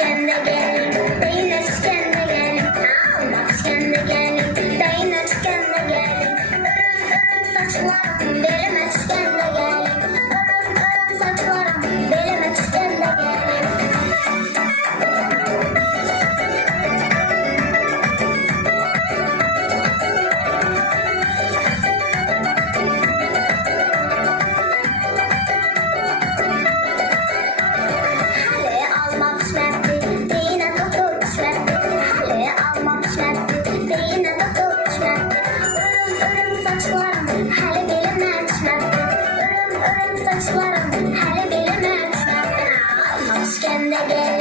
Almamışken de gelin, değneşken de gelin. Almamışken de gelin, değneşken de gelin. Örüm saçlarım belimeçken de gelin. Örüm saçlarım belimeçken de gelin. Saçlarım hele belim ölçmedi. Almamışken de gel.